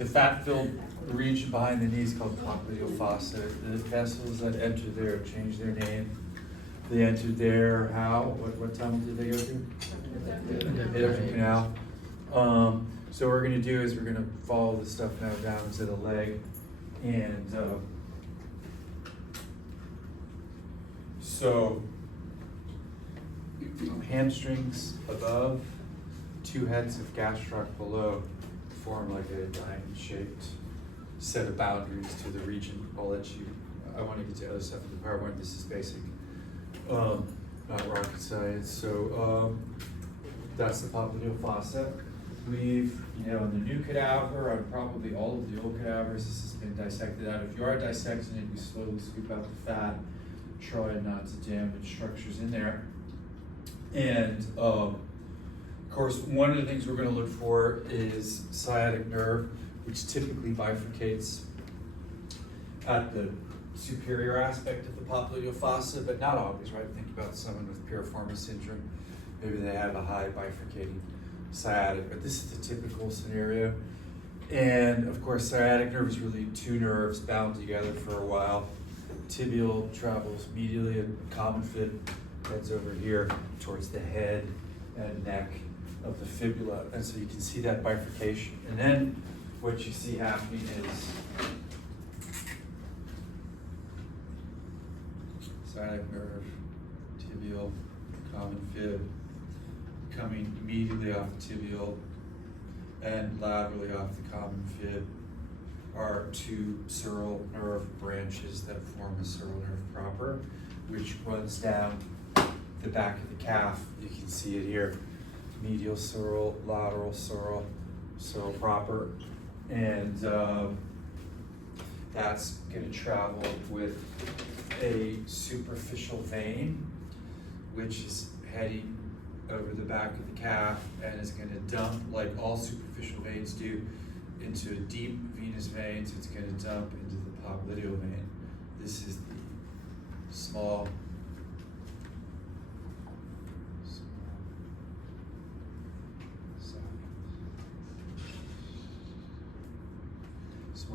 The fat-filled region behind the knee is called popliteal fossa. The vessels that enter there change their name. They entered there how? What time did they go through? Aortic canal. So what we're going to do is we're going to follow the stuff now down to the leg, and so hamstrings above, two heads of gastroc below form like a diamond-shaped set of boundaries to the region. I want to get to the other stuff in the PowerPoint. This is basic, not rocket science. So that's the popliteal fossa. We've, on the new cadaver, on probably all of the old cadavers, this has been dissected out. If you are dissecting it, we slowly scoop out the fat, trying not to damage structures in there. And of course, one of the things we're going to look for is sciatic nerve, which typically bifurcates at the superior aspect of the popliteal fossa, but not always, right? Think about someone with piriformis syndrome. Maybe they have a high bifurcating sciatic, but this is the typical scenario. And of course, sciatic nerve is really two nerves bound together for a while. Tibial travels medially, and common fib heads over here towards the head and neck of the fibula. And so you can see that bifurcation. And then what you see happening is sciatic nerve, tibial, common fib, coming immediately off the tibial and laterally off the common fib are two sural nerve branches that form a sural nerve proper, which runs down the back of the calf. You can see it here. Medial sural, lateral sural, sural proper. And that's going to travel with a superficial vein, which is heading over the back of the calf and is going to dump, like all superficial veins do, into a deep venous vein. So it's going to dump into the popliteal vein. This is the small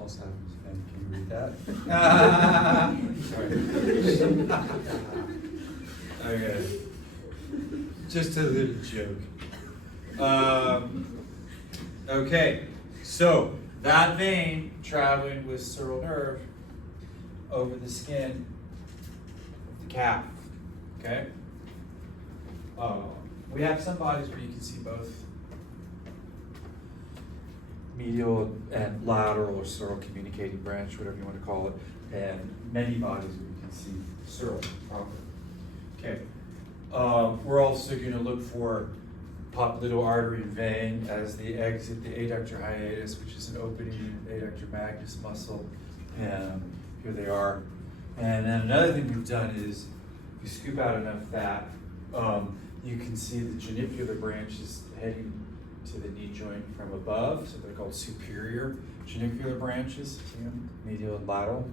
sinus vein. Can you read that? Sorry. Okay. Just a little joke. Okay, so that vein traveling with sural nerve over the skin of the calf. Okay. We have some bodies where you can see both medial and lateral or sural communicating branch, whatever you want to call it, and many bodies where you can see sural proper. Okay. We're also going to look for popliteal artery and vein as they exit the adductor hiatus, which is an opening in the adductor magnus muscle. And here they are. And then another thing we've done is, if you scoop out enough fat, you can see the genicular branches heading to the knee joint from above. So they're called superior genicular branches, medial and lateral.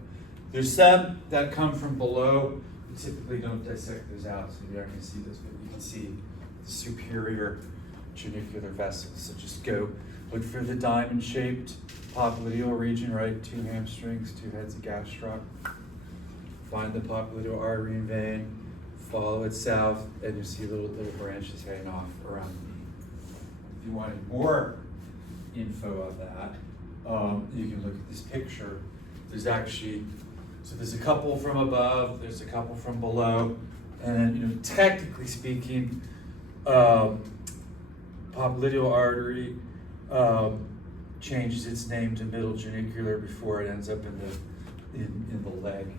There's some that come from below. We typically don't dissect those out, so you're not going to see those, but you can see the superior genicular vessels. So just go look for the diamond-shaped popliteal region, right? Two hamstrings, two heads of gastroc. Find the popliteal artery and vein, follow it south, and you see little branches heading off around the knee. If you wanted more info of that, you can look at this picture. There's actually, so there's a couple from above, there's a couple from below, and technically speaking, popliteal artery changes its name to middle genicular before it ends up in the leg.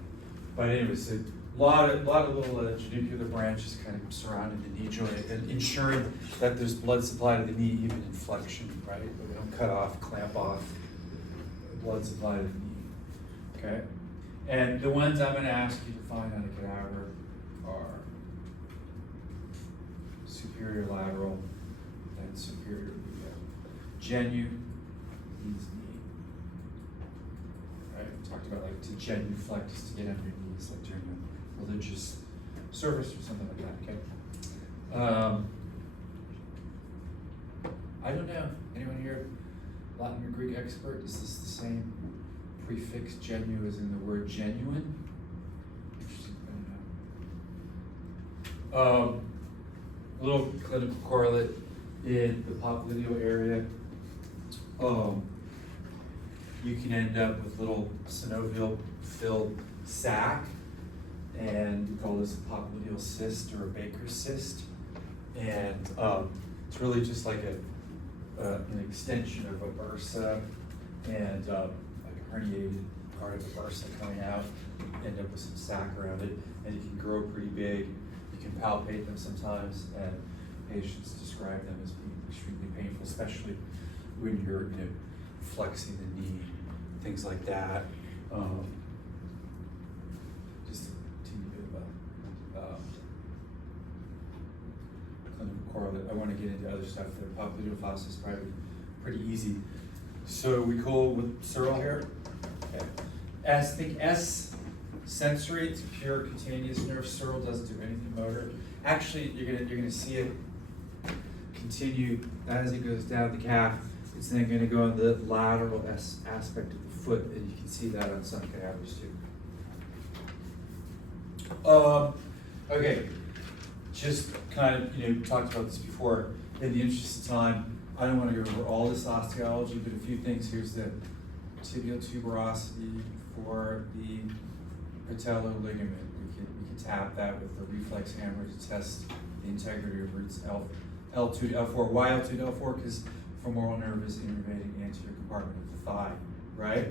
But anyways, a lot of little genicular branches kind of surrounding the knee joint and ensuring that there's blood supply to the knee even in flexion, right? That we don't cut off, clamp off blood supply to the knee. Okay? And the ones I'm going to ask you to find on a cadaver are superior lateral and superior medial. Genu means knee. Right? We talked about like to genuflect is to get under your knees, like during a religious service or something like that. Okay. I don't know. Anyone here Latin or Greek expert, is this the same prefix genu as in the word genuine? Interesting, I don't know. A little clinical correlate in the popliteal area. You can end up with little synovial filled sac, and we call this a popliteal cyst or a Baker's cyst. And it's really just like an extension of a bursa and like a herniated part of the bursa coming out, end up with some sac around it, and it can grow pretty big. You can palpate them sometimes, and patients describe them as being extremely painful, especially when you're flexing the knee, things like that. Just a teeny bit of a clinical correlate. I want to get into other stuff there. Popliteal fossa is probably pretty easy. So we cool with Searle here? Okay. Think S, sensory, it's a pure cutaneous nerve. Searle doesn't do anything motor. Actually, you're gonna see it continue as it goes down the calf. It's then gonna go on the lateral aspect of the foot, and you can see that on some cadavers too. Okay, just kind of, talked about this before. In the interest of time, I don't want to go over all this osteology, but a few things. Here's the tibial tuberosity for the patellar ligament. We can tap that with the reflex hammer to test the integrity of roots L2 to L4. Why L2 to L4? Because femoral nerve is innervating the anterior compartment of the thigh, right?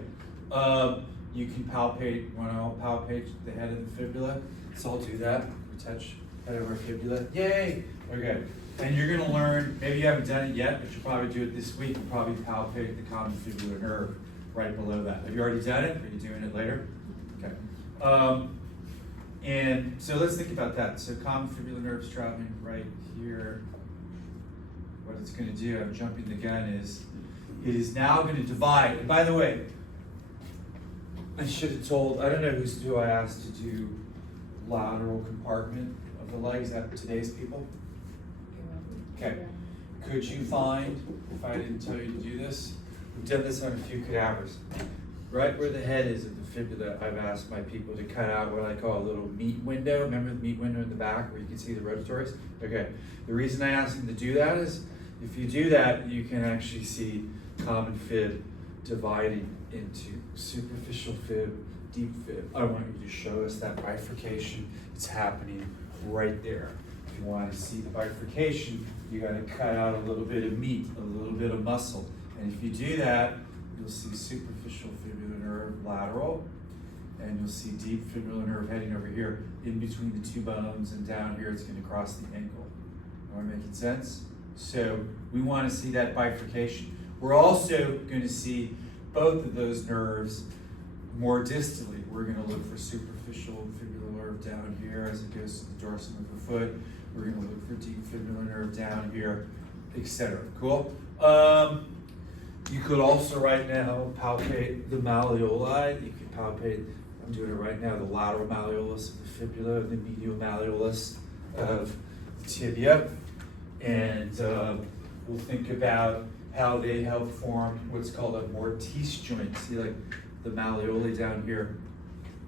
You can palpate, I'll palpate the head of the fibula. So I'll do that. We touch head of our fibula. Yay! Okay. And you're gonna learn, maybe you haven't done it yet, but you'll probably do it this week. You'll probably palpate the common fibular nerve right below that. Have you already done it? Are you doing it later? Okay. And so let's think about that. So common fibular nerve is traveling right here. What it's gonna do, I'm jumping the gun, is it is now gonna divide. And by the way, I should have told, I don't know who I asked to do lateral compartment of the leg. Is that today's people? Okay. Could you find, if I didn't tell you to do this, we've done this on a few cadavers. Right where the head is of the fibula, I've asked my people to cut out what I call a little meat window. Remember the meat window in the back where you can see the rotatories? Okay. The reason I asked them to do that is if you do that, you can actually see common fib dividing into superficial fib, deep fib. I want you to show us that bifurcation. It's happening right there. If you want to see the bifurcation, you got to cut out a little bit of meat, a little bit of muscle. And if you do that, you'll see superficial fibular nerve lateral, and you'll see deep fibular nerve heading over here in between the two bones, and down here it's going to cross the ankle. Am I making sense? So we want to see that bifurcation. We're also going to see both of those nerves more distally. We're going to look for superficial fibular nerve down here as it goes to the dorsum of the foot. We're going to look for deep fibular nerve down here, etc. Cool? You could also right now palpate the malleoli. You could palpate, I'm doing it right now, the lateral malleolus of the fibula, the medial malleolus of the tibia. And we'll think about how they help form what's called a mortise joint. See, like the malleoli down here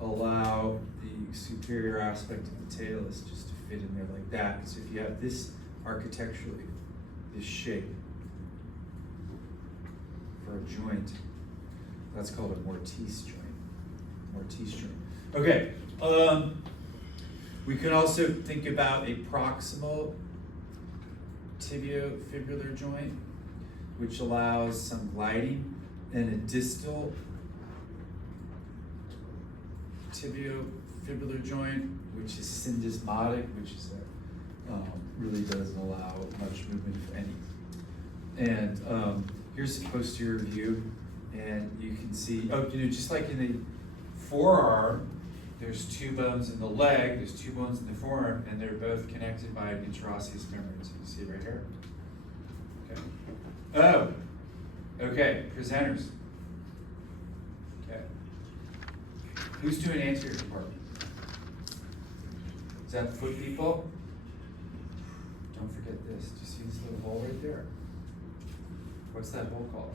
allow the superior aspect of the talus just to fit in there like that. So if you have this architecturally, this shape for a joint, that's called a mortise joint. Mortise joint. Okay. We can also think about a proximal tibiofibular joint, which allows some gliding, and a distal tibiofibular joint, which is syndesmotic, which is really doesn't allow much movement, if any. And here's the posterior view, and you can see, just like in the forearm, there's two bones in the leg, there's two bones in the forearm, and they're both connected by an interosseous membrane. So you see right here. Okay. Okay, presenters. Okay. Who's doing anterior compartment? Is that foot people? Don't forget this. Do you see this little hole right there? What's that hole called?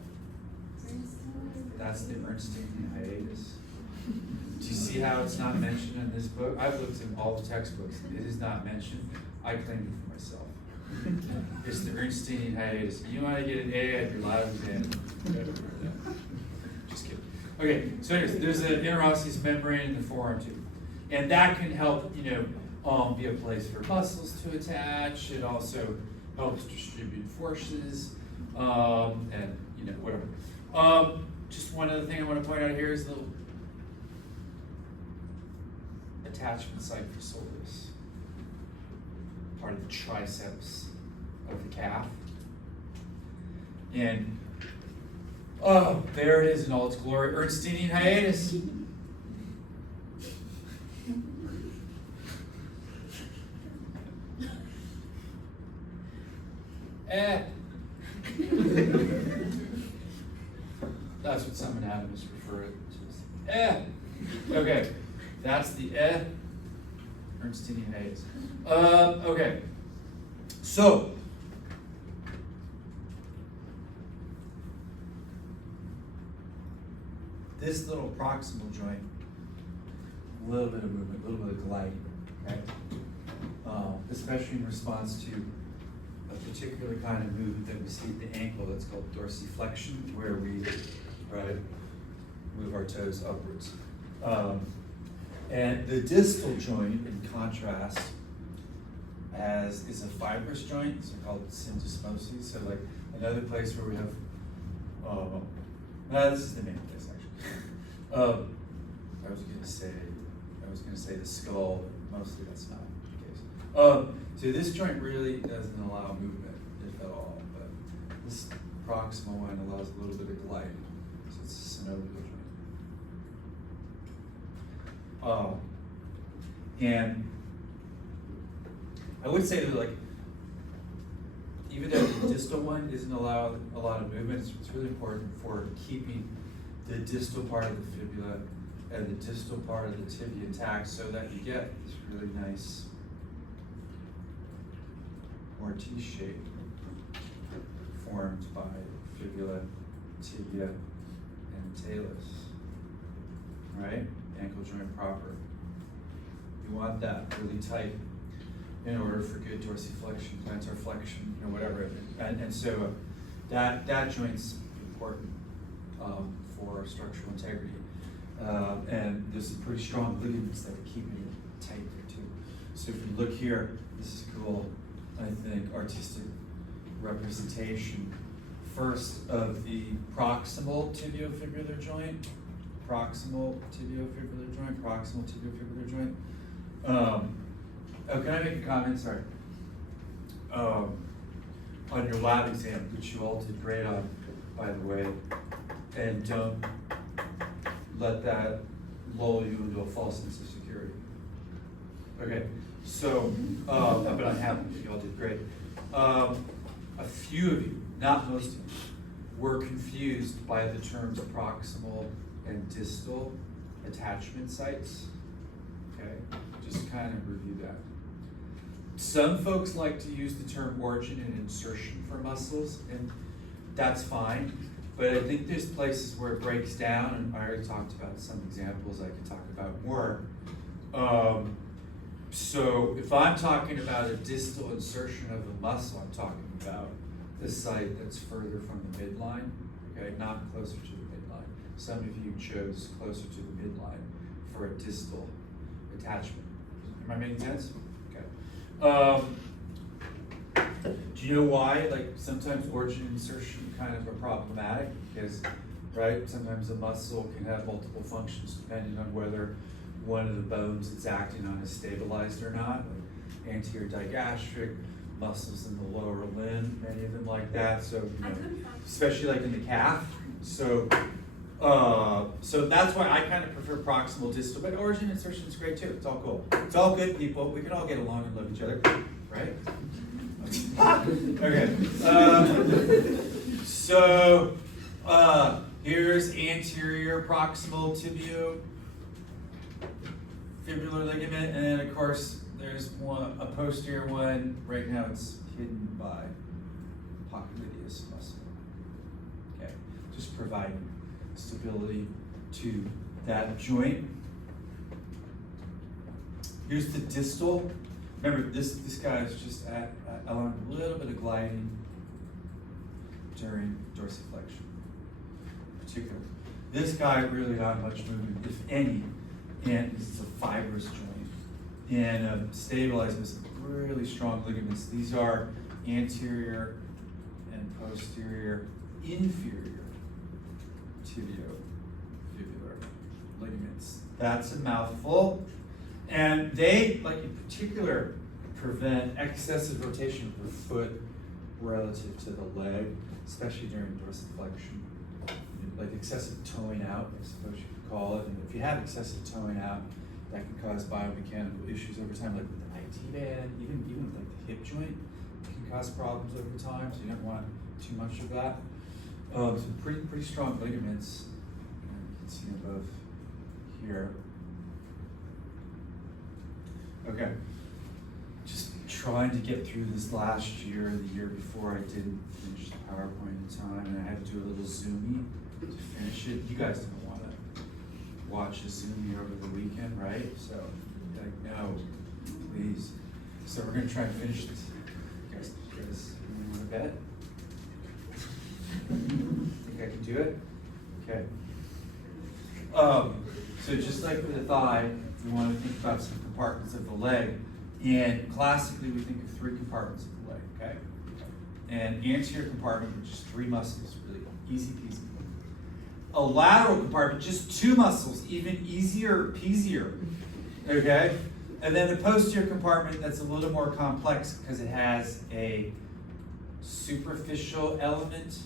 That's the Ernstine hiatus. Do you see how it's not mentioned in this book? I've looked in all the textbooks. It is not mentioned. I claimed it for myself. It's the Ernstine hiatus. You want to get an A at your lab exam. Just kidding. Okay, so anyways, there's an interosseous membrane in the forearm too. And that can help, be a place for muscles to attach. It also helps distribute forces, and whatever. Just one other thing I want to point out here is the little attachment site for soleus, part of the triceps of the calf. And there it is in all its glory, Ernstine hiatus. That's what some anatomists refer to as Okay, that's the Ernstine hiatus. Okay, so this little proximal joint, a little bit of movement, a little bit of gliding, okay? Especially in response to a particular kind of movement that we see at the ankle that's called dorsiflexion, where we move our toes upwards. And the distal joint, in contrast, is a fibrous joint. It's called syndesmosis. So like another place where we have, this is the main place actually. I was gonna say the skull, but mostly that's not the case. So this joint really doesn't allow movement, if at all, but this proximal one allows a little bit of gliding. So it's a synovial joint. And I would say that, like, even though the distal one isn't allowed a lot of movement, it's really important for keeping the distal part of the fibula and the distal part of the tibia intact, so that you get this really nice Mortise shape formed by fibula, tibia, and talus. Right? Ankle joint proper. You want that really tight in order for good dorsiflexion, plantar flexion, whatever. And so that joint's important for structural integrity. And there's some pretty strong ligaments that are keeping it tight there too. So if you look here, this is cool, I think, artistic representation. First of the proximal tibiofibular joint, proximal tibiofibular joint. Can I make a comment? Sorry. On your lab exam, which you all did great on, by the way, and don't let that lull you into a false sense of security. Okay, so, but I'm happy that you all did great. A few of you, not most of you, were confused by the terms proximal and distal attachment sites. Okay, just kind of review that. Some folks like to use the term origin and insertion for muscles, and that's fine, but I think there's places where it breaks down, and I already talked about some examples I could talk about more. So if I'm talking about a distal insertion of a muscle, I'm talking about the site that's further from the midline, okay, not closer to the midline. Some of you chose closer to the midline for a distal attachment. Am I making sense? Okay. Do you know why? Like, sometimes origin insertion kind of are problematic because, right, sometimes a muscle can have multiple functions depending on whether one of the bones it's acting on is stabilized or not. Like anterior digastric, muscles in the lower limb, many of them like that. So, especially like in the calf. So that's why I kind of prefer proximal distal, but origin insertion is great too. It's all cool. It's all good, people. We can all get along and love each other, right? Okay. Here's anterior proximal tibiofibular ligament, and then of course there's a posterior one. Right now it's hidden by popliteus muscle. Okay, just providing stability to that joint. Here's the distal. Remember, this guy is just allowing a little bit of gliding during dorsiflexion, particularly. This guy really not much movement, if any, and it's a fibrous joint. And stabilized with some really strong ligaments. These are anterior and posterior inferior tibiofibular ligaments. That's a mouthful. And they, like in particular, prevent excessive rotation of the foot relative to the leg, especially during dorsiflexion. Like excessive towing out, I suppose you could call it. And if you have excessive towing out, that can cause biomechanical issues over time, like with the IT band, even with like the hip joint, it can cause problems over time, so you don't want too much of that. Some pretty strong ligaments, you can see them both here. Okay, just trying to get through this last year, the year before I didn't finish the PowerPoint in time, and I had to do a little Zoomy to finish it. You guys don't want to watch a Zoomy over the weekend, right? So, like, no, please. So we're gonna try and finish this. You guys want to bet? Think I can do it? Okay. So just like with the thigh, we want to think about some compartments of the leg. And classically, we think of 3 compartments of the leg, okay? And anterior compartment, which is 3 muscles, really easy peasy. A lateral compartment, just 2 muscles, even easier peasier, okay? And then the posterior compartment, that's a little more complex because it has a superficial element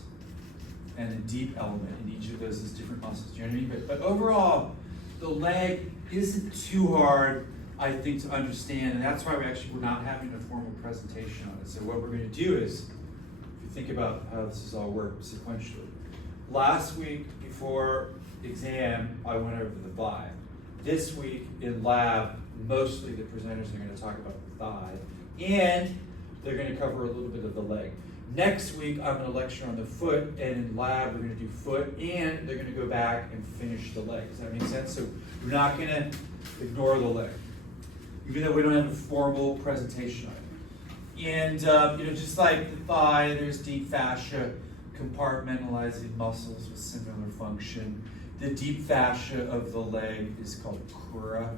and a deep element, and each of those is different muscles. Do you know what I mean? But overall, the leg isn't too hard, I think, to understand, and that's why we're not having a formal presentation on it. So what we're going to do is, if you think about how this is all worked sequentially. Last week, before exam, I went over the thigh. This week in lab, mostly the presenters are going to talk about the thigh, and they're going to cover a little bit of the leg. Next week, I'm going to lecture on the foot, and in lab, we're going to do foot, and they're going to go back and finish the leg. Does that make sense? So we're not going to ignore the leg, even though we don't have a formal presentation on it. And just like the thigh, there's deep fascia, compartmentalizing muscles with similar function. The deep fascia of the leg is called crura,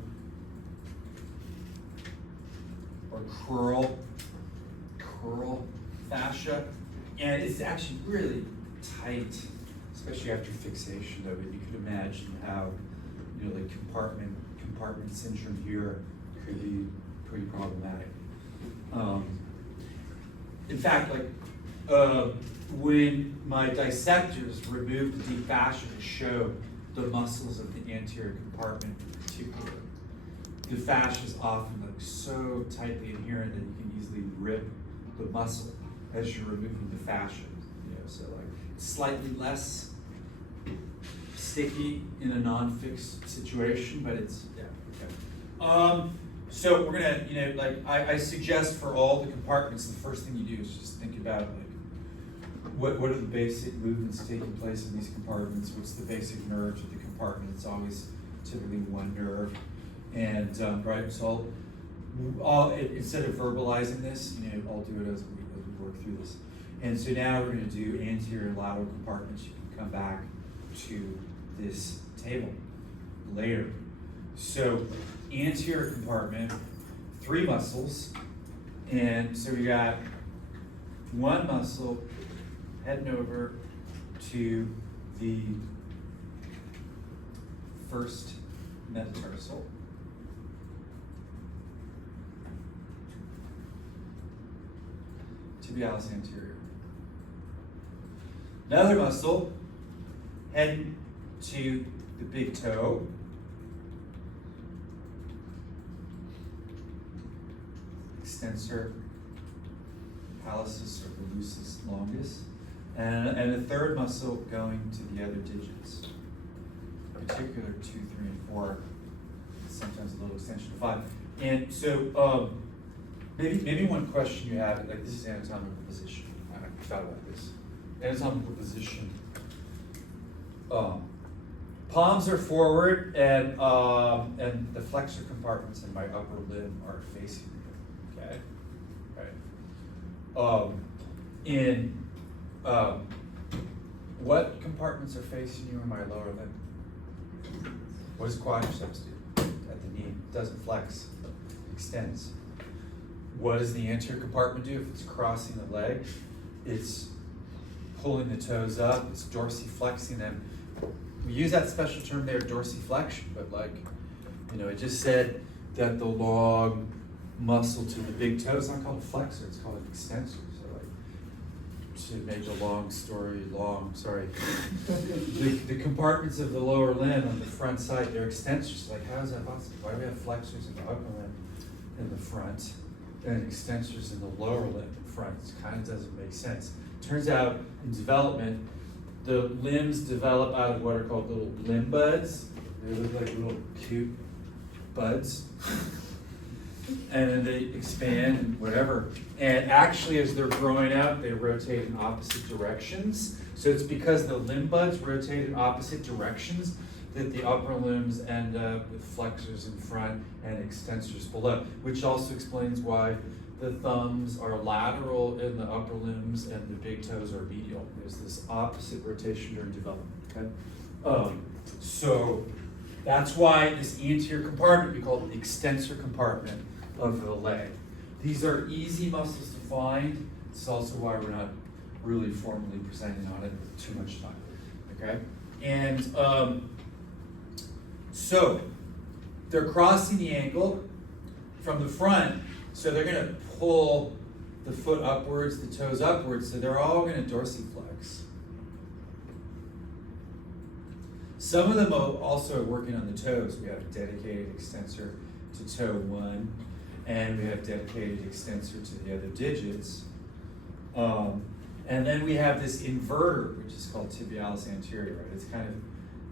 or curl fascia, and it's actually really tight, especially after fixation of it. You could imagine how, like compartment syndrome here could be pretty problematic. In fact, when my dissectors removed the deep fascia to show the muscles of the anterior compartment in particular, the fascia is often so tightly adherent that you can easily rip the muscle as you're removing the fascia. So it's slightly less sticky in a non-fixed situation, but it's, okay. So we're gonna, I suggest for all the compartments, the first thing you do is just think about what are the basic movements taking place in these compartments? What's the basic nerve to the compartment? It's always typically one nerve, and right. So I'll instead of verbalizing this, I'll do it as we work through this. And so now we're going to do anterior and lateral compartments. You can come back to this table later. So anterior compartment, 3 muscles, and so we got 1 muscle heading over to the first metatarsal. Tibialis anterior. Another muscle heading to the big toe. Extensor pallicis or hallucis longus. And a third muscle going to the other digits, in particular 2, 3, and 4, sometimes a little extension to 5. And so maybe one question you have, this is anatomical position. I thought about this. Anatomical position palms are forward, and the flexor compartments in my upper limb are facing me. Okay, right. What compartments are facing you in my lower limb? What does quadriceps do at the knee? It doesn't flex, it extends. What does the anterior compartment do if it's crossing the leg? It's pulling the toes up, it's dorsiflexing them. We use that special term there, dorsiflexion, but like, it just said that the long muscle to the big toe is not called a flexor, it's called an extensor. So like, to make a long story long, sorry. the compartments of the lower limb on the front side, they're extensors. Like, how is that possible? Why do we have flexors in the upper limb in the front and extensors in the lower limb in front? It kind of doesn't make sense. Turns out in development, the limbs develop out of what are called little limb buds. They look like little cute buds. And then they expand and whatever. And actually, as they're growing out, they rotate in opposite directions. So it's because the limb buds rotate in opposite directions that the upper limbs end up with flexors in front and extensors below, which also explains why the thumbs are lateral in the upper limbs and the big toes are medial. There's this opposite rotation during development, okay? So that's why this anterior compartment we call the extensor compartment of the leg. These are easy muscles to find. It's also why we're not really formally presenting on it with too much time, okay? And so they're crossing the ankle from the front, so they're gonna pull the foot upwards, the toes upwards, so they're all gonna dorsiflex. Some of them are also working on the toes. We have a dedicated extensor to toe 1, and we have dedicated extensor to the other digits. And then we have this inverter, which is called tibialis anterior. Right?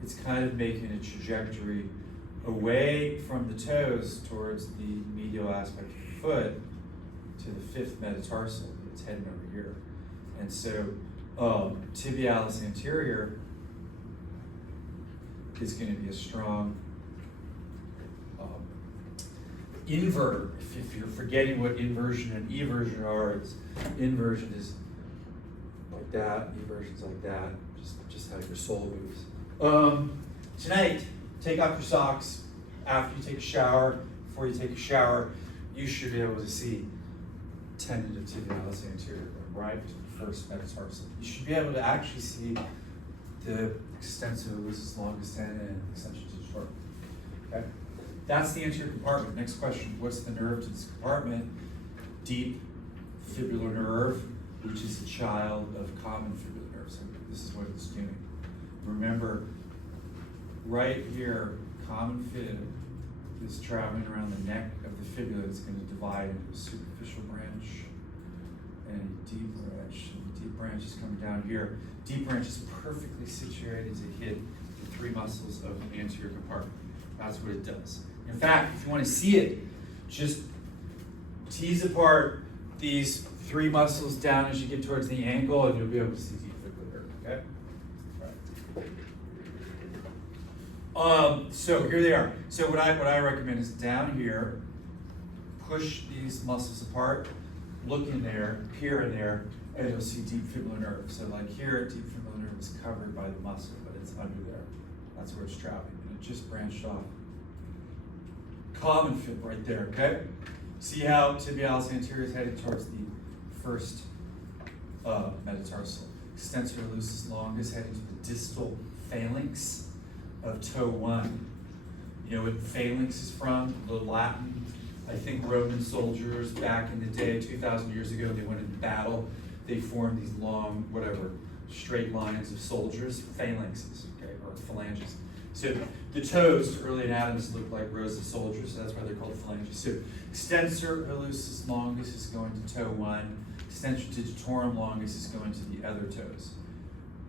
It's kind of making a trajectory away from the toes towards the medial aspect of the foot to the 5th metatarsal. It's heading over here. And so tibialis anterior is going to be a strong inverter. If you're forgetting what inversion and eversion are, inversion is like that, eversion's like that, just how your soul moves. Tonight, take off your socks after you take a shower. Before you take a shower, you should be able to see tendon of tibialis anterior, right to the 1st metatarsal. You should be able to actually see the extensor lucis longus tendon and extension digitorum. Okay, that's the anterior compartment. Next question: what's the nerve to this compartment? Deep fibular nerve, which is a child of common fibular nerve. So this is what it's doing. Remember, right here, common fib is traveling around the neck of the fibula. It's going to divide into a superficial branch and a deep branch. And the deep branch is coming down here. Deep branch is perfectly situated to hit the 3 muscles of the anterior compartment. That's what it does. In fact, if you want to see it, just tease apart these 3 muscles down as you get towards the ankle, and you'll be able to see deep fibular. Okay. All right. So here they are. So what I recommend is down here, push these muscles apart, look in there, peer in there, and you'll see deep fibular nerve. So like here, deep fibular nerve is covered by the muscle, but it's under there. That's where it's traveling, and it just branched off. Common fib right there, okay? See how tibialis anterior is headed towards the 1st metatarsal. Extensor lucis longus heading to the distal phalanx of toe 1. You know what phalanx is from? The Latin. I think Roman soldiers back in the day, 2,000 years ago, they went into battle. They formed these long, straight lines of soldiers, phalanxes, okay, or phalanges. So the toes to early anatomists look like rows of soldiers, so that's why they're called phalanges. So extensor lucis longus is going to toe 1. Extensor digitorum longus is going to the other toes.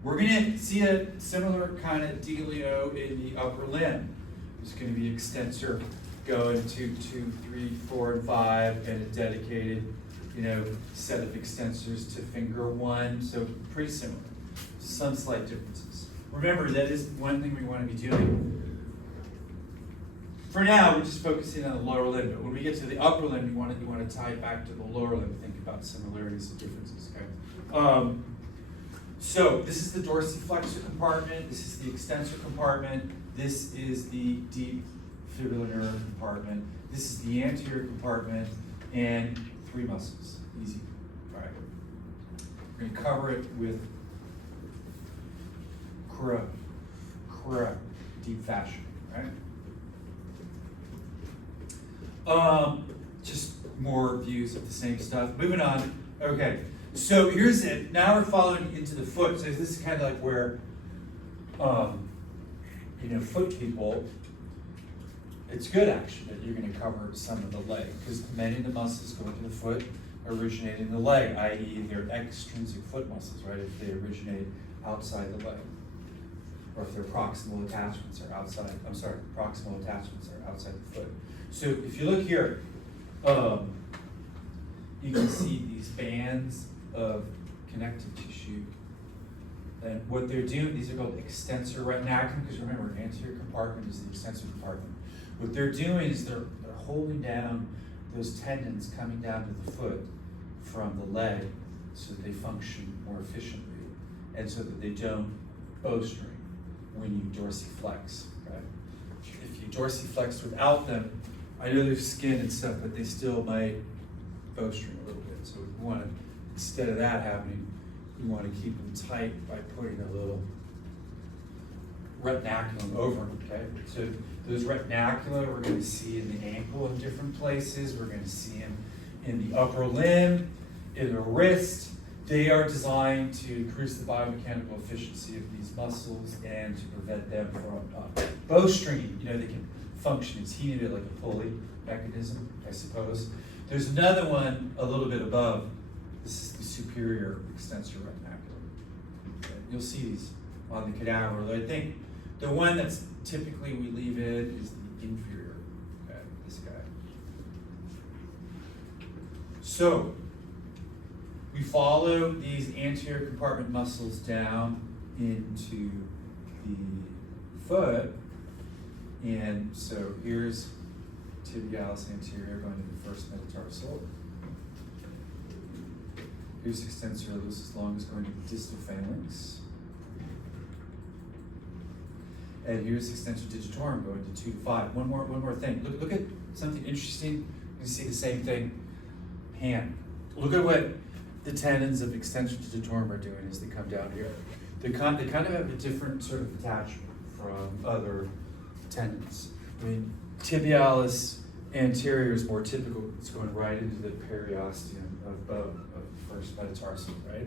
We're going to see a similar kind of dealio in the upper limb. There's going to be extensor going to 2, 3, 4, and 5, and a dedicated, set of extensors to finger 1. So pretty similar. Some slight differences. remember, that is one thing we want to be doing. For now, we're just focusing on the lower limb, but when we get to the upper limb, you want to tie it back to the lower limb, think about similarities and differences, okay? So this is the dorsiflexor compartment, this is the extensor compartment, this is the deep fibular nerve compartment, this is the anterior compartment, and 3 muscles, easy, all right? We're gonna cover it with correct, deep fashion, right? Just more views of the same stuff. Moving on. Okay, so here's it. Now we're following into the foot. So this is kind of like where, foot people, it's good actually that you're going to cover some of the leg because many of the muscles going to the foot originate in the leg, i.e. they're extrinsic foot muscles, right? If they originate outside the leg. Or if their proximal attachments are outside the foot. So if you look here, you can see these bands of connective tissue. And what they're doing, these are called extensor retinaculum, because remember, anterior compartment is the extensor compartment. What they're doing is they're holding down those tendons coming down to the foot from the leg so that they function more efficiently and so that they don't bowstring when you dorsiflex, right? If you dorsiflex without them, I know there's skin and stuff, but they still might bowstring a little bit. So we want to, instead of that happening, we want to keep them tight by putting a little retinaculum over them, okay? So those retinacula we're going to see in the ankle in different places. We're going to see them in the upper limb, in the wrist. They are designed to increase the biomechanical efficiency of these muscles and to prevent them from bowstringing. You know, they can function as heating it like a pulley mechanism, I suppose. There's another one a little bit above. This is the superior extensor retinaculum. Okay. You'll see these on the cadaver. I think the one that's typically we leave in is the inferior, okay, this guy. So, we follow these anterior compartment muscles down into the foot, and so here's tibialis anterior going to the first metatarsal. Here's extensor lucis longus going to the distal phalanx. And here's extensor digitorum going to 2 to 5. One more thing. Look at something interesting. You see the same thing. Hand. Look at what the tendons of extensor digitorum are doing as they come down here. They kind of have a different sort of attachment from other tendons. I mean, tibialis anterior is more typical. It's going right into the periosteum of the first metatarsal, right?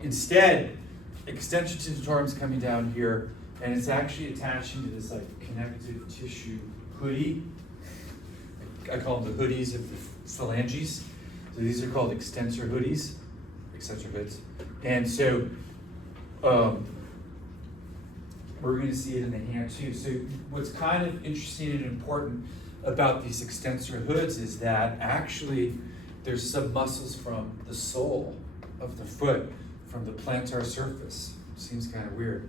Instead, extensor digitorum is coming down here, and it's actually attaching to this like connective tissue hoodie. I call them the hoodies of the phalanges. So these are called extensor hoodies, extensor hoods. And so we're going to see it in the hand too. So what's kind of interesting and important about these extensor hoods is that actually there's some muscles from the sole of the foot, from the plantar surface, seems kind of weird,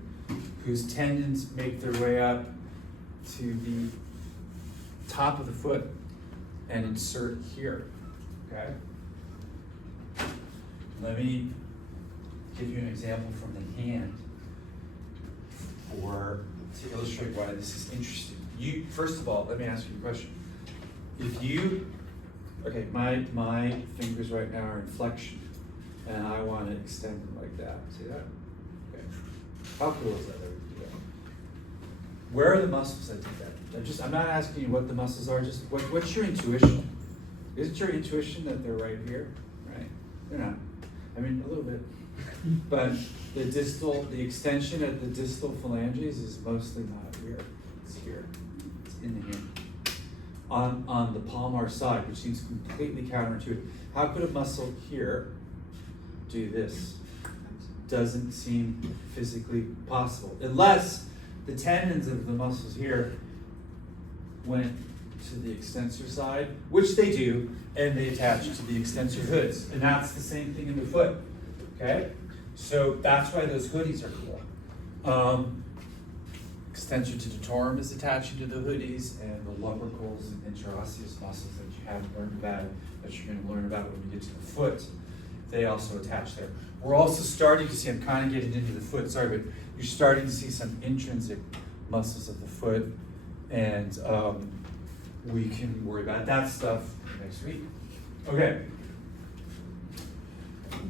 whose tendons make their way up to the top of the foot and insert here, okay? Let me give you an example from the hand to illustrate why this is interesting. First of all, let me ask you a question. If you, okay, my fingers right now are in flexion, and I want to extend them like that. See that? Okay. How cool is that? Where are the muscles that do that? I'm not asking you what the muscles are. Just what's your intuition? Is it your intuition that they're right here? Right? They're not. I mean, a little bit. But the extension at the distal phalanges is mostly not here. It's here. It's in the hand. On the palmar side, which seems completely counterintuitive. How could a muscle here do this? Doesn't seem physically possible. Unless the tendons of the muscles here went to the extensor side, which they do, and they attach to the extensor hoods. And that's the same thing in the foot, okay? So that's why those hoodies are cool. Extensor digitorum is attaching to the hoodies, and the lumbricals and interosseous muscles that you haven't learned about, that you're going to learn about when you get to the foot, they also attach there. We're also starting to see, I'm kind of getting into the foot, sorry, but you're starting to see some intrinsic muscles of the foot, and we can worry about that stuff next week. Okay.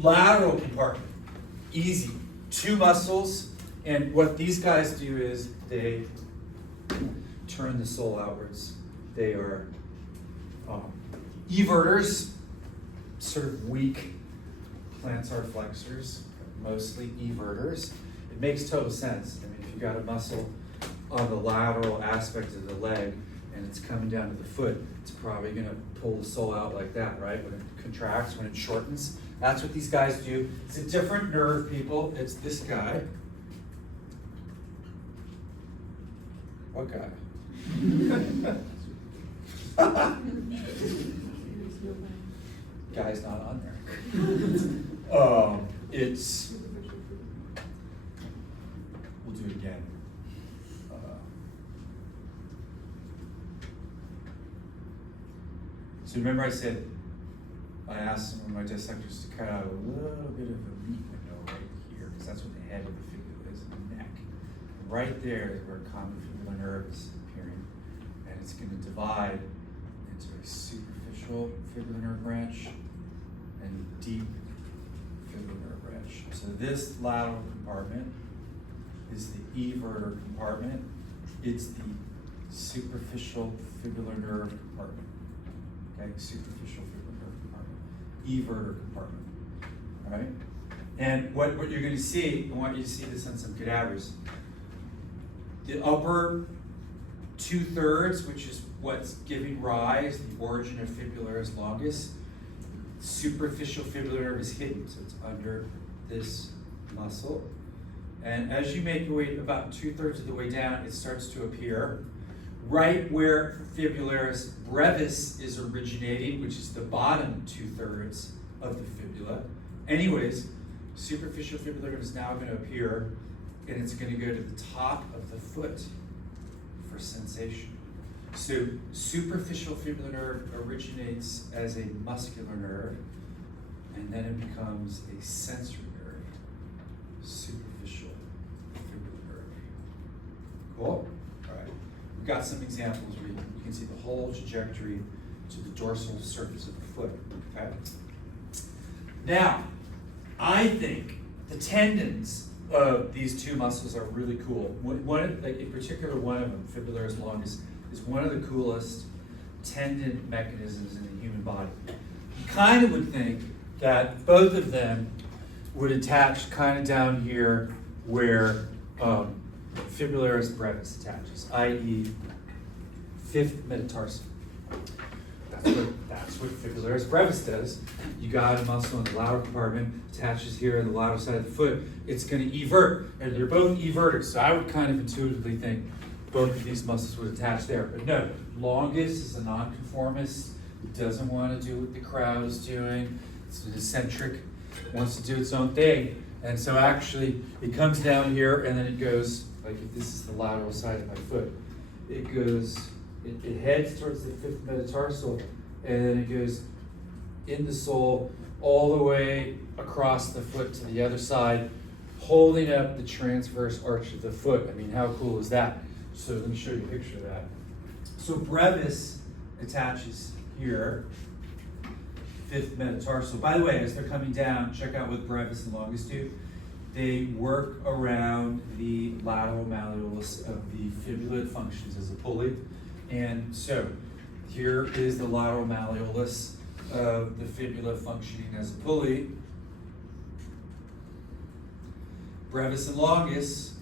Lateral compartment, easy. 2 muscles, and what these guys do is they turn the sole outwards. They are everters, sort of weak plantar flexors, mostly everters. It makes total sense. I mean, if you've got a muscle on the lateral aspect of the leg and it's coming down to the foot, it's probably going to pull the sole out like that, right? When it contracts, when it shortens. That's what these guys do. It's a different nerve, people. It's this guy. What guy? Guy's not on there. It's, we'll do it again. So remember I said, I asked some of my dissectors to cut out a little bit of a meat window right here, because that's what the head of the fibula is, in the neck. And right there is where common fibular nerve is appearing, and it's going to divide into a superficial fibular nerve branch and deep fibular nerve branch. So this lateral compartment is the everter compartment. It's the superficial fibular nerve compartment. Okay, superficial fibular nerve compartment, everter compartment. All right, and what you're going to see, I want you to see this on some cadavers. The upper 2/3, which is what's giving rise, the origin of fibularis longus, superficial fibular nerve is hidden, so it's under this muscle. And as you make your way about 2/3 of the way down, it starts to appear right where fibularis brevis is originating, which is the bottom 2/3 of the fibula. Anyways, superficial fibular nerve is now going to appear, and it's going to go to the top of the foot for sensation. So superficial fibular nerve originates as a muscular nerve, and then it becomes a sensory nerve. Superficial fibular nerve. Cool? All right. We've got some examples where you can see the whole trajectory to the dorsal surface of the foot. Okay. Now, I think the tendons of these 2 muscles are really cool. In particular, one of them, fibularis longus, is one of the coolest tendon mechanisms in the human body. You kind of would think that both of them would attach kind of down here where fibularis brevis attaches, i.e. 5th metatarsal. That's what fibularis brevis does. You got a muscle in the lateral compartment, attaches here on the lateral side of the foot. It's going to evert, and they're both everters. So I would kind of intuitively think both of these muscles would attach there. But no, longus is a nonconformist. It doesn't want to do what the crowd is doing. It's an eccentric, wants to do its own thing. And so actually, it comes down here, and then it goes, like if this is the lateral side of my foot, it goes, it heads towards the 5th metatarsal, and then it goes in the sole all the way across the foot to the other side, holding up the transverse arch of the foot. I mean, how cool is that? So let me show you a picture of that. So brevis attaches here, 5th metatarsal. By the way, as they're coming down, check out what brevis and longus do. They work around the lateral malleolus of the fibula. It functions as a pulley. And so here is the lateral malleolus of the fibula functioning as a pulley. Brevis and longus.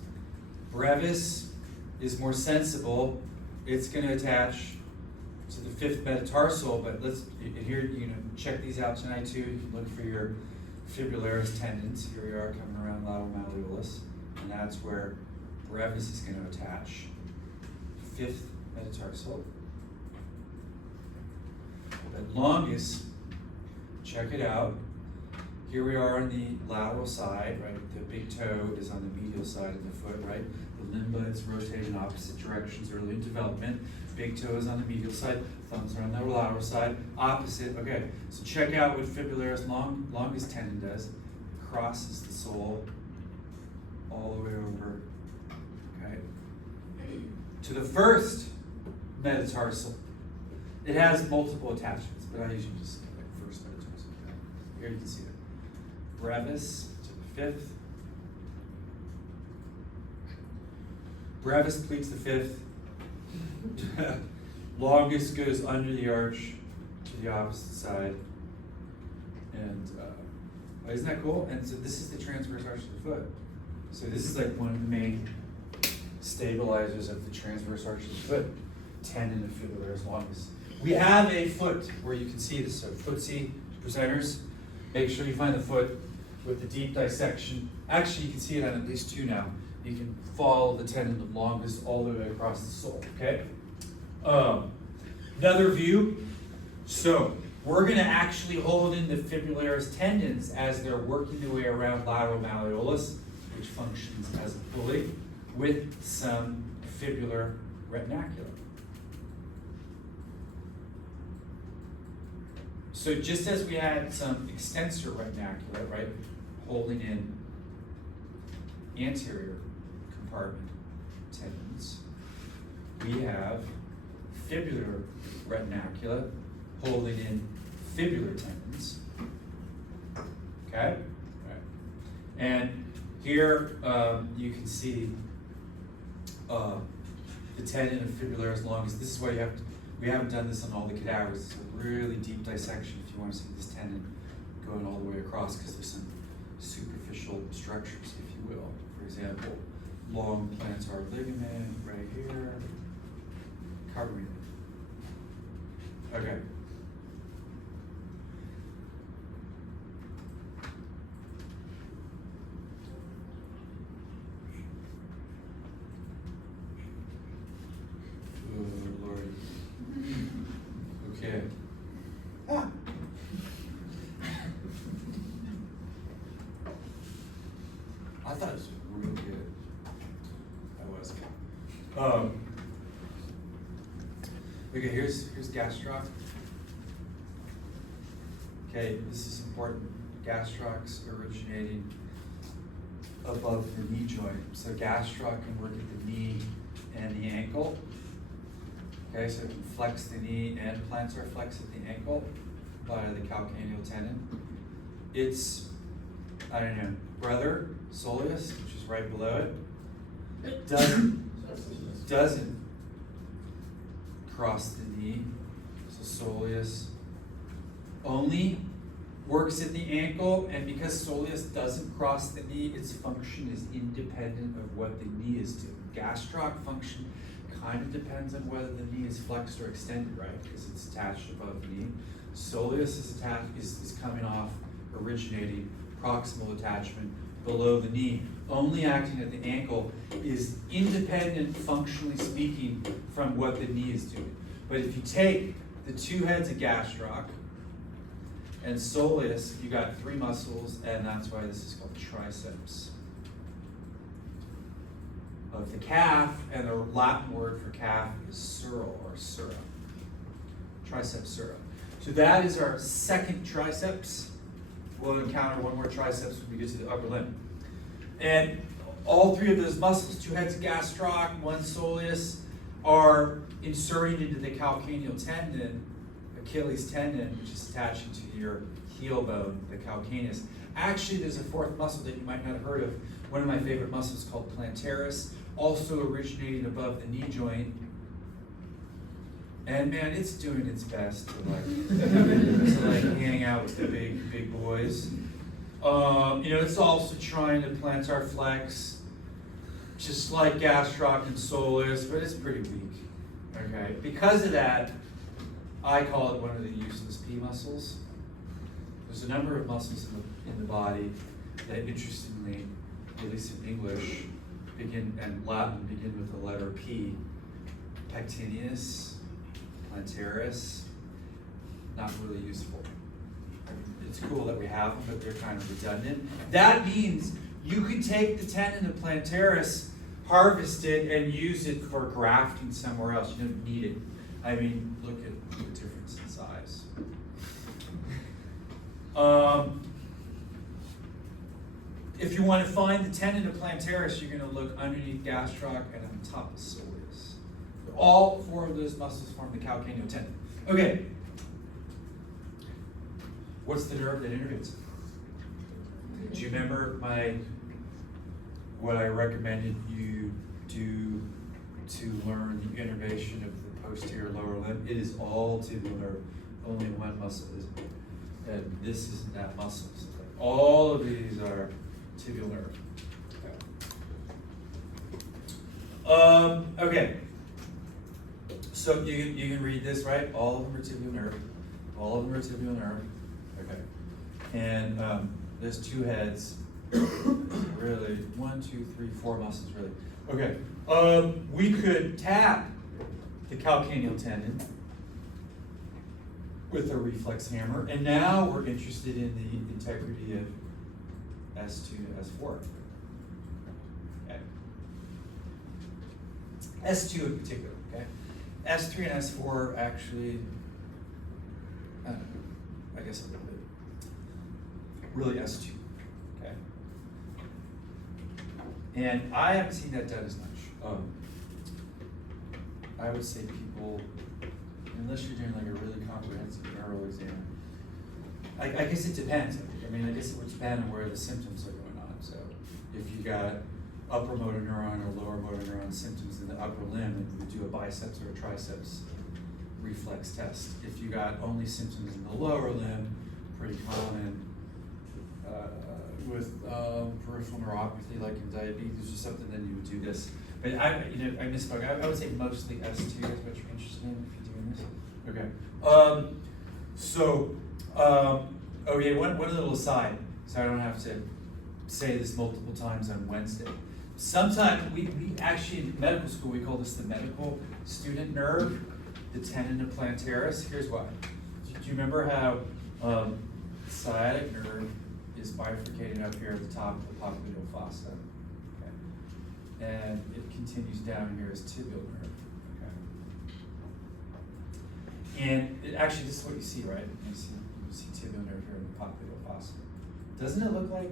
Brevis is more sensible. It's going to attach to the 5th metatarsal, but here, you know, check these out tonight too. You can look for your fibularis tendons. Here we are coming around lateral malleolus, and that's where brevis is going to attach. 5th metatarsal. But longus, check it out. here we are on the lateral side, right? The big toe is on the medial side of the foot, right? The limba is rotated in opposite directions early in development. Big toe is on the medial side, thumbs are on the lateral side, opposite. Okay, so check out what fibularis longest tendon does. Crosses the sole all the way over, okay, to the first metatarsal. It has multiple attachments, but I usually just say like first metatarsal. Okay? Here you can see it. Brevis to the fifth. Brevis pleats the fifth. Longest goes under the arch to the opposite side. And isn't that cool? And so this is the transverse arch of the foot. So this is like one of the main stabilizers of the transverse arch of the foot. Tendon of fibularis longus. We have a foot where you can see this. So footsie presenters, make sure you find the foot with the deep dissection. Actually, you can see it on at least two now. You can follow the tendon of longus all the way across the sole, okay? Another view. So we're gonna actually hold in the fibularis tendons as they're working their way around lateral malleolus, which functions as a pulley, with some fibular retinaculum. So just as we had some extensor retinacula, right, holding in anterior compartment tendons, we have fibular retinacula holding in fibular tendons. Okay? All right. And here you can see the tendon of fibularis longus. This is why we haven't done this on all the cadavers. It's a really deep dissection if you want to see this tendon going all the way across, because there's some superficial structures, if you will. For example, long plantar ligament right here, covering it. Okay. Oh, Lord. Okay. I thought it was real good. I was. Okay, here's gastroc. Okay, this is important. Gastrocs originating above the knee joint. So gastroc can work at the knee and the ankle. Okay, so it can flex the knee and plantar flex at the ankle via the calcaneal tendon. Its, I don't know, brother, soleus, which is right below it, doesn't cross the knee. So soleus only works at the ankle, and because soleus doesn't cross the knee, its function is independent of what the knee is doing. Gastroc function kind of depends on whether the knee is flexed or extended, right? Because it's attached above the knee. Soleus is coming off, originating proximal attachment below the knee, only acting at the ankle, is independent, functionally speaking, from what the knee is doing. But if you take the two heads of gastroc and soleus, you got three muscles, and that's why this is called triceps of the calf, and the Latin word for calf is sural or sura. Triceps sura. So that is our second triceps. We'll encounter one more triceps when we get to the upper limb. And all three of those muscles, two heads of gastroc, one soleus, are inserting into the calcaneal tendon, Achilles tendon, which is attaching to your heel bone, the calcaneus. Actually, there's a fourth muscle that you might not have heard of. One of my favorite muscles called plantaris, also originating above the knee joint. And man, it's doing its best to like hang out with the big boys. It's also trying to plantar flex, just like gastroc and soleus, but it's pretty weak. Okay, because of that, I call it one of the useless P muscles. There's a number of muscles in the body that, interestingly, at least in English, and Latin begin with the letter P. Pectineus, plantaris, not really useful. It's cool that we have them, but they're kind of redundant. That means you could take the tendon of plantaris, harvest it, and use it for grafting somewhere else. You don't need it. I mean, look at the difference in size. If you want to find the tendon of plantaris, you're going to look underneath gastroc and on top of soleus. All four of those muscles form the calcaneal tendon. Okay. What's the nerve that innervates? Do you remember what I recommended you do to learn the innervation of the posterior lower limb? It is all tibial nerve. Only one muscle is, and this isn't that muscle. So all of these are tibial nerve. Okay. So you can read this, right? All of them are tibial nerve. All of them are tibial nerve. Okay. And there's two heads. Really, 1, 2, 3, 4 muscles, really. Okay. We could tap the calcaneal tendon with a reflex hammer, and now we're interested in the integrity of S2 to S4. Okay. S2 in particular, okay? S3 and S4 actually, I guess a little bit. Really S2, okay? And I haven't seen that done as much. I would say people, unless you're doing like a really comprehensive neural exam, I guess it depends. I mean, I guess it would depend on where the symptoms are going on. So if you got upper motor neuron or lower motor neuron symptoms in the upper limb, then you would do a biceps or a triceps reflex test. If you got only symptoms in the lower limb, pretty common with peripheral neuropathy, like in diabetes or something, then you would do this. But I misspoke. I would say mostly S2 is what you're interested in if you're doing this. Okay. Okay, one little aside, so I don't have to say this multiple times on Wednesday. Sometimes we actually in medical school we call this the medical student nerve, the tendon of plantaris. Here's why. Do you remember how sciatic nerve is bifurcated up here at the top of the popliteal fossa? Okay. And it continues down here as tibial nerve. Okay. And actually, this is what you see, right? You see tibial nerve here in the popliteal fossa. Doesn't it look like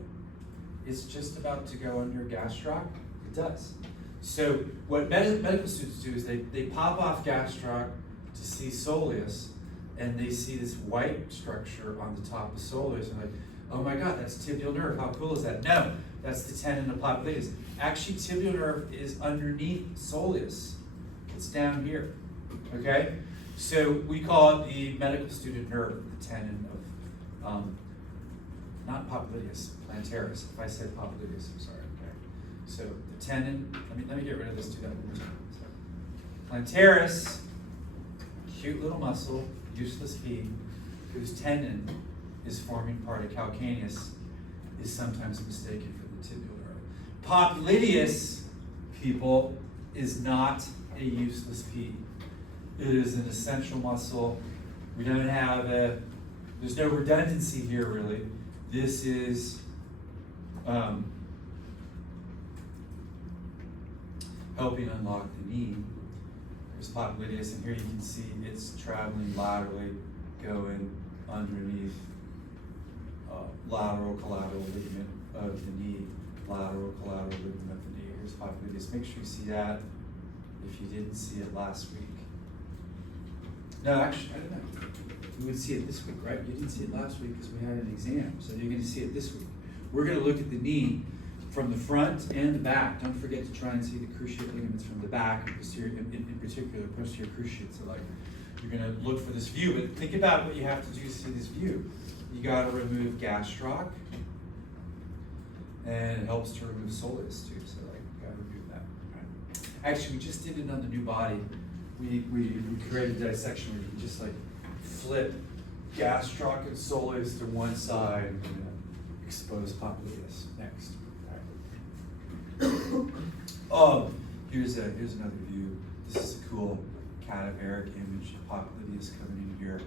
it's just about to go under gastroc? It does. So what medical students do is they pop off gastroc to see soleus, and they see this white structure on the top of soleus, and like, oh my God, that's tibial nerve. How cool is that? No, that's the tendon of popliteus. Actually, tibial nerve is underneath soleus. It's down here. Okay? So we call it the medical student nerve, the tendon of, not popliteus, plantaris. If I said popliteus, I'm sorry. Okay. So the tendon, let me get rid of this, do that one more time. Plantaris, cute little muscle, useless feed, whose tendon is forming part of calcaneus, is sometimes mistaken for the tibial nerve. Popliteus, people, is not a useless feed. It is an essential muscle. We don't have there's no redundancy here really. This is helping unlock the knee. There's popliteus, and here you can see it's traveling laterally, going underneath lateral collateral ligament of the knee, lateral collateral ligament of the knee. Here's popliteus. Make sure you see that if you didn't see it last week. No, actually, I don't know. You would see it this week, right? You didn't see it last week because we had an exam, so you're going to see it this week. We're going to look at the knee from the front and the back. Don't forget to try and see the cruciate ligaments from the back, posterior, in particular, posterior cruciate. So, like, you're going to look for this view, but think about what you have to do to see this view. You got to remove gastroc, and it helps to remove soleus too. So, like, you got to remove that. Right? Actually, we just did it on the new body. We created a dissection where you can just like flip gastroc and soleus to one side and expose popliteus. Next. Right. Here's another view. This is a cool cadaveric image of popliteus coming in here,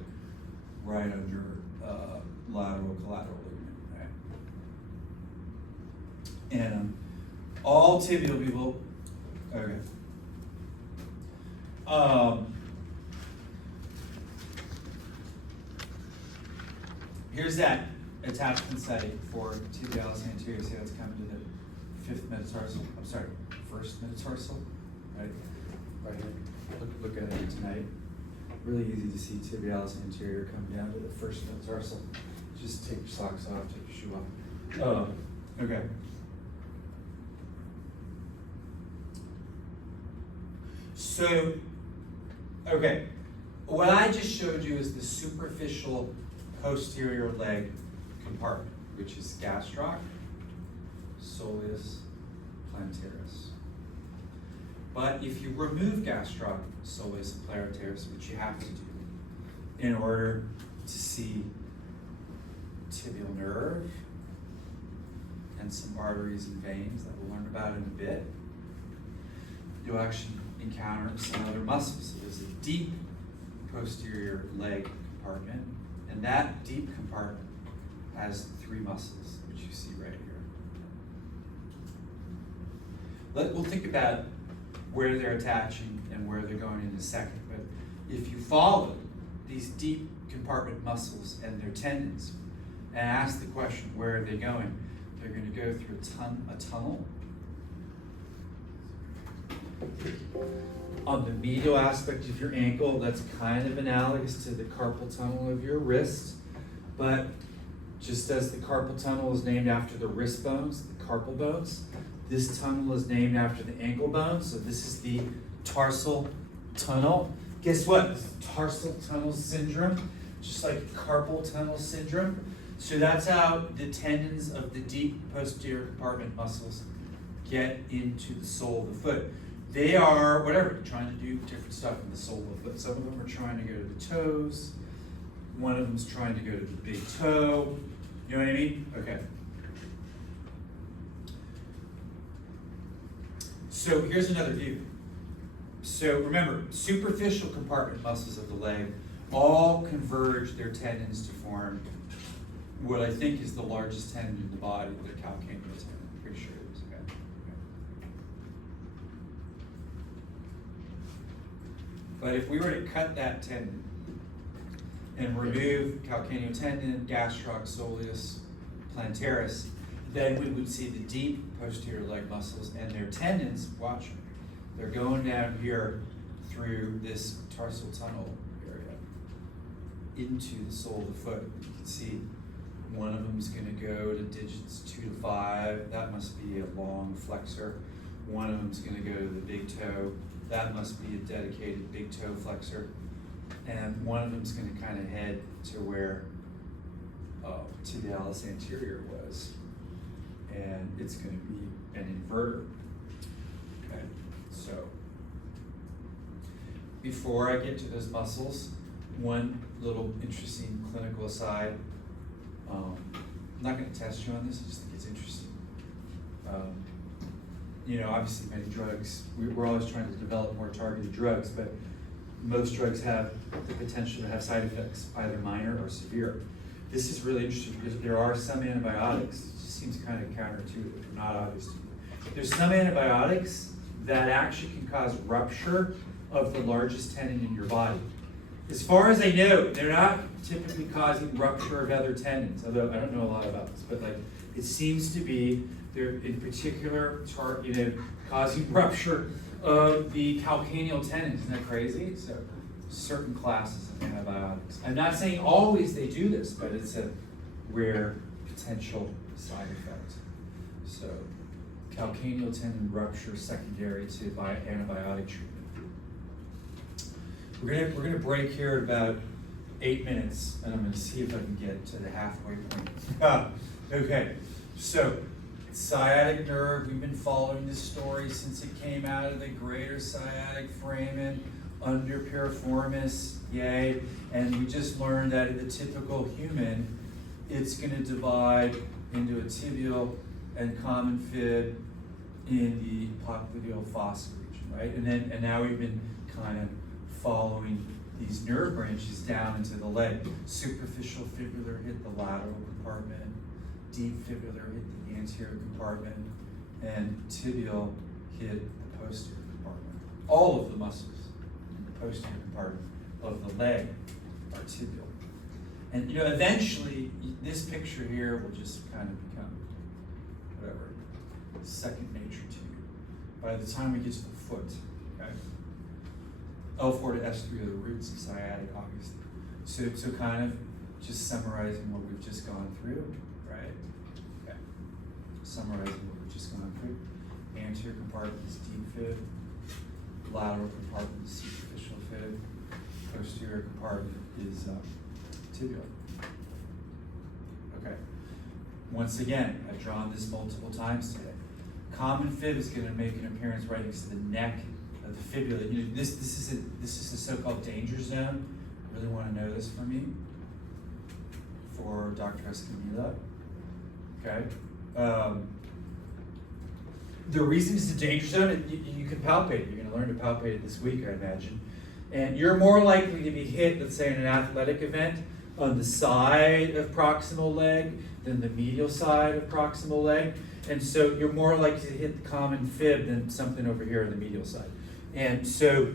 right under lateral collateral ligament, right? And all tibial people, okay. Here's that attachment site for tibialis anterior. See, that's coming to the fifth metatarsal. I'm sorry, first metatarsal, right? Right here. Look at it tonight. Really easy to see tibialis anterior come down to the first metatarsal. Just take your socks off, take your shoe off. Okay. So, okay, what I just showed you is the superficial posterior leg compartment, which is gastroc, soleus, plantaris. But if you remove gastroc, soleus, and plantaris, which you have to do in order to see tibial nerve and some arteries and veins that we'll learn about in a bit, you'll actually encounter some other muscles. So there's a deep posterior leg compartment, and that deep compartment has three muscles, which you see right here. We'll think about where they're attaching and where they're going in a second, but if you follow these deep compartment muscles and their tendons and ask the question, where are they going? They're going to go through a tunnel. On the medial aspect of your ankle, that's kind of analogous to the carpal tunnel of your wrist, but just as the carpal tunnel is named after the wrist bones, the carpal bones, this tunnel is named after the ankle bones, so this is the tarsal tunnel. Guess what? It's tarsal tunnel syndrome, just like carpal tunnel syndrome. So that's how the tendons of the deep posterior compartment muscles get into the sole of the foot. They are, whatever, trying to do different stuff in the sole of the foot. Some of them are trying to go to the toes. One of them is trying to go to the big toe. You know what I mean? Okay. So here's another view. So remember, superficial compartment muscles of the leg all converge their tendons to form what I think is the largest tendon in the body, the calcaneal tendon. I'm pretty sure it is. Okay. But if we were to cut that tendon and remove calcaneal tendon, gastroc, soleus, plantaris, then we would see the deep posterior leg muscles and their tendons, watch them, they're going down here through this tarsal tunnel area into the sole of the foot. You can see one of them is going to go to digits 2 to 5. That must be a long flexor. One of them is going to go to the big toe. That must be a dedicated big toe flexor. And one of them is going to kind of head to where tibialis anterior was. And it's going to be an inverter. Okay, so before I get to those muscles, one little interesting clinical aside. I'm not going to test you on this, I just think it's interesting. You know, obviously many drugs, we're always trying to develop more targeted drugs, but most drugs have the potential to have side effects, either minor or severe. This is really interesting because there are some antibiotics, it just seems kind of counterintuitive, but not obvious to me. There's some antibiotics that actually can cause rupture of the largest tendon in your body. As far as I know, they're not typically causing rupture of other tendons, although I don't know a lot about this, but like it seems to be they're in particular causing rupture of the calcaneal tendon. Isn't that crazy? So certain classes of antibiotics. I'm not saying always they do this, but it's a rare potential side effect. So calcaneal tendon rupture secondary to antibiotic treatment. We're gonna break here at about 8 minutes, and I'm gonna see if I can get to the halfway point. Okay, so sciatic nerve, we've been following this story since it came out of the greater sciatic foramen, under piriformis, yay, and we just learned that in the typical human, it's gonna divide into a tibial and common fib in the popliteal fossa region, right? And now we've been kind of following these nerve branches down into the leg. Superficial fibular hit the lateral compartment, deep fibular hit the anterior compartment, and tibial hit the posterior compartment. All of the muscles in the posterior compartment of the leg are tibial. And eventually, this picture here will just kind of become, whatever, second nature to you. By the time we get to the foot, okay? L4 to S3 are the roots of sciatic, obviously. So kind of just summarizing what we've just gone through, right? Okay. Summarizing what we've just gone through. Anterior compartment is deep fib. Lateral compartment is superficial fib. Posterior compartment is tibial. Okay. Once again, I've drawn this multiple times today. Common fib is going to make an appearance right next to the neck of the fibula. This is the so-called danger zone. I really want to know this for me, for Dr. Escamilla. Okay. The reason it's a danger zone, you can palpate it. You're going to learn to palpate it this week, I imagine. And you're more likely to be hit, let's say, in an athletic event, on the side of proximal leg than the medial side of proximal leg. And so you're more likely to hit the common fib than something over here on the medial side. And so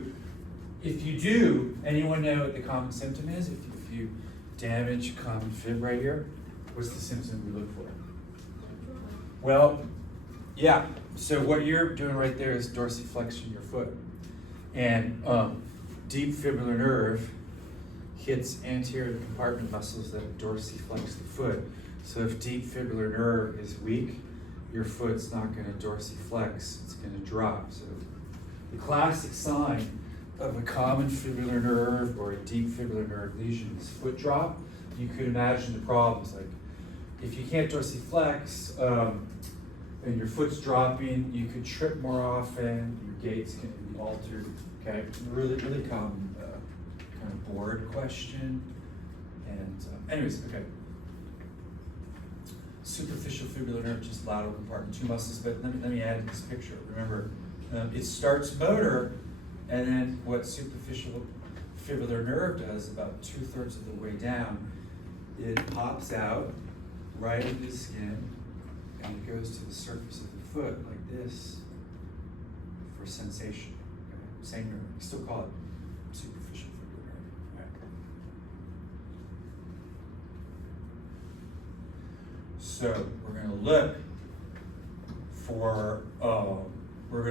if you do, anyone know what the common symptom is? If you damage a common fib right here, what's the symptom we look for? Well, yeah. So what you're doing right there is dorsiflexing your foot. And deep fibular nerve hits anterior compartment muscles that dorsiflex the foot. So if deep fibular nerve is weak, your foot's not going to dorsiflex, it's going to drop. So the classic sign of a common fibular nerve or a deep fibular nerve lesion is foot drop. You could imagine the problems, like if you can't dorsiflex and your foot's dropping, you could trip more often, your gait's going to be altered. Okay, really common kind of board question. And anyways, okay. Superficial fibular nerve, just lateral compartment, two muscles. But let me add to this picture. Remember, it starts motor, and then what superficial fibular nerve does, about 2/3 of the way down, it pops out right into the skin, and it goes to the surface of the foot like this for sensation. Same nerve. We still call it superficial fibular nerve. Right. So we're going to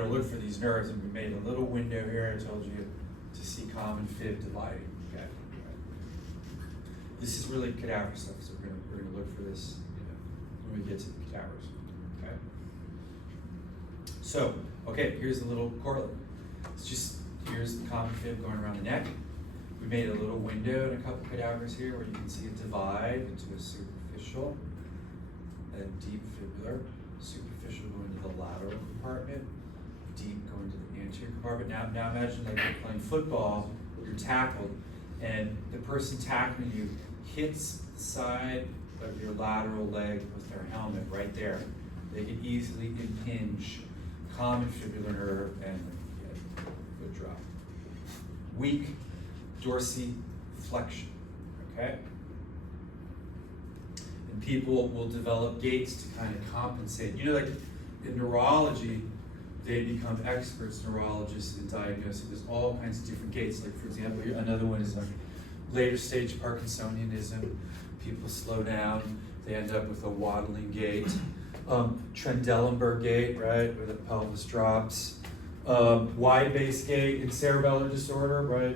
look for these nerves, and we made a little window here. I told you to see common fib dividing. Okay. This is really cadaver stuff, so we're going to look for this when we get to the cadavers. Okay. So here's a little correlate. It's just, here's the common fib going around the neck. We made a little window in a couple cadavers here where you can see it divide into a superficial and deep fibular. Superficial going to the lateral compartment, deep going to the anterior compartment. Now imagine like you're playing football, you're tackled, and the person tackling you hits the side of your lateral leg with their helmet right there. They can easily impinge common fibular nerve and foot drop. Weak dorsiflexion, okay? And people will develop gaits to kind of compensate. Like in neurology, they become experts, neurologists, in diagnosing. There's all kinds of different gaits. Like for example, another one is like later stage Parkinsonianism. People slow down, they end up with a waddling gait. Trendelenburg gait, right, where the pelvis drops. Wide base gait in cerebellar disorder, right?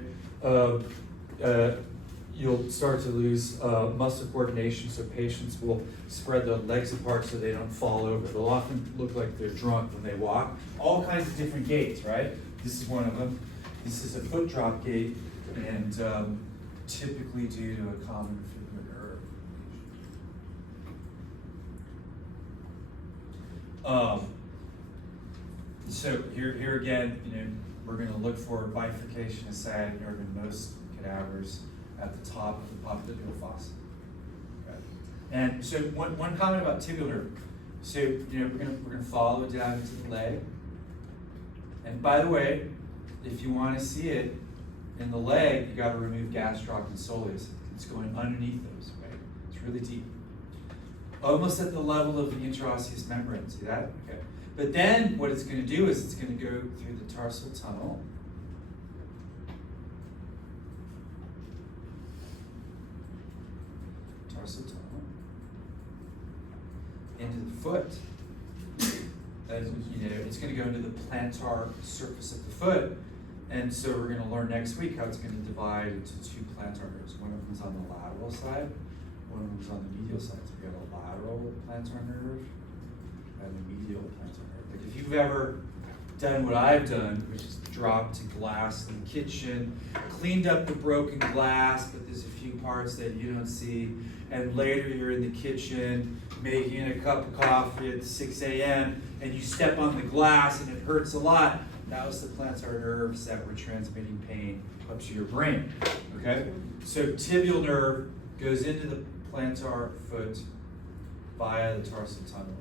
You'll start to lose muscle coordination, so patients will spread their legs apart so they don't fall over. They'll often look like they're drunk when they walk. All kinds of different gaits, right? This is one of them. This is a foot drop gait, and typically due to a common fibular nerve. So here again, we're going to look for bifurcation of sciatic nerve in most cadavers at the top of the popliteal fossa. Okay. And so one comment about tibial nerve. So we're gonna follow it down into the leg. And by the way, if you want to see it, in the leg, you gotta remove gastroc and soleus. It's going underneath those, right? It's really deep. Almost at the level of the interosseous membrane, see that? Okay. But then what it's gonna do is it's gonna go through the tarsal tunnel. Tarsal tunnel. Into the foot. And, you know, it's going to go into the plantar surface of the foot. And so we're going to learn next week how it's going to divide into two plantar nerves. One of them's on the lateral side, one of them's on the medial side. So we got a lateral plantar nerve and a medial plantar nerve. Like if you've ever done what I've done, which is dropped glass in the kitchen, cleaned up the broken glass, but there's a few parts that you don't see, and later you're in the kitchen making a cup of coffee at 6 a.m. and you step on the glass and it hurts a lot. That was the plantar nerves that were transmitting pain up to your brain, okay? So tibial nerve goes into the plantar foot via the tarsal tunnel.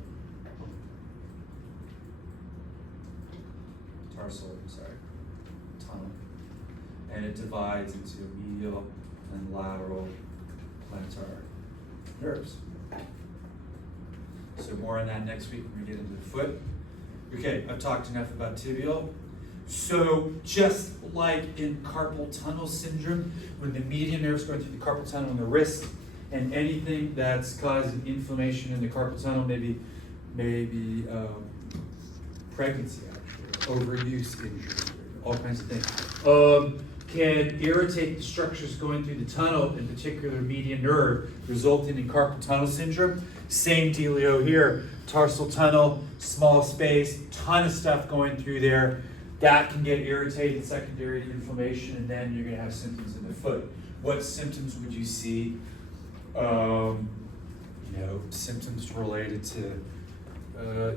Tunnel. And it divides into medial and lateral plantar nerves. So more on that next week when we get into the foot. Okay, I've talked enough about tibial. So just like in carpal tunnel syndrome, when the median nerve is going through the carpal tunnel in the wrist, and anything that's causing inflammation in the carpal tunnel, maybe pregnancy actually, overuse injury, all kinds of things, can irritate the structures going through the tunnel, in particular median nerve, resulting in carpal tunnel syndrome. Same dealio here, tarsal tunnel, small space, ton of stuff going through there. That can get irritated, secondary to inflammation, and then you're gonna have symptoms in the foot. What symptoms would you see? Symptoms related to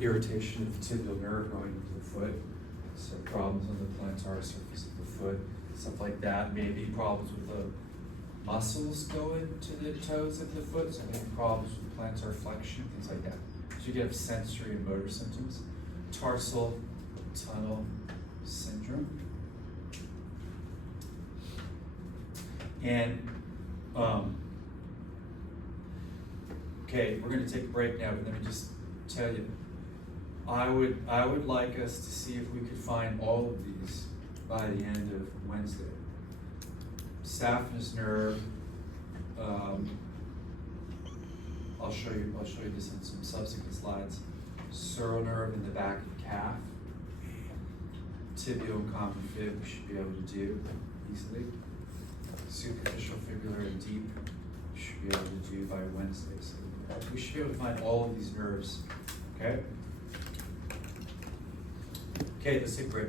irritation of the tibial nerve going into the foot. So problems on the plantar surface of the foot, stuff like that. Maybe problems with the muscles going to the toes of the foot, so maybe problems with plantar flexion, things like that. So you get sensory and motor symptoms. Tarsal tunnel syndrome. And okay, we're going to take a break now, but let me just tell you, I would like us to see if we could find all of these by the end of Wednesday. Saphenous nerve. I'll show you this in some subsequent slides. Sural nerve in the back of calf. Tibial and common fib we should be able to do easily. Superficial fibular and deep we should be able to do by Wednesday. So we should be able to find all of these nerves. Okay? Okay, let's take a break.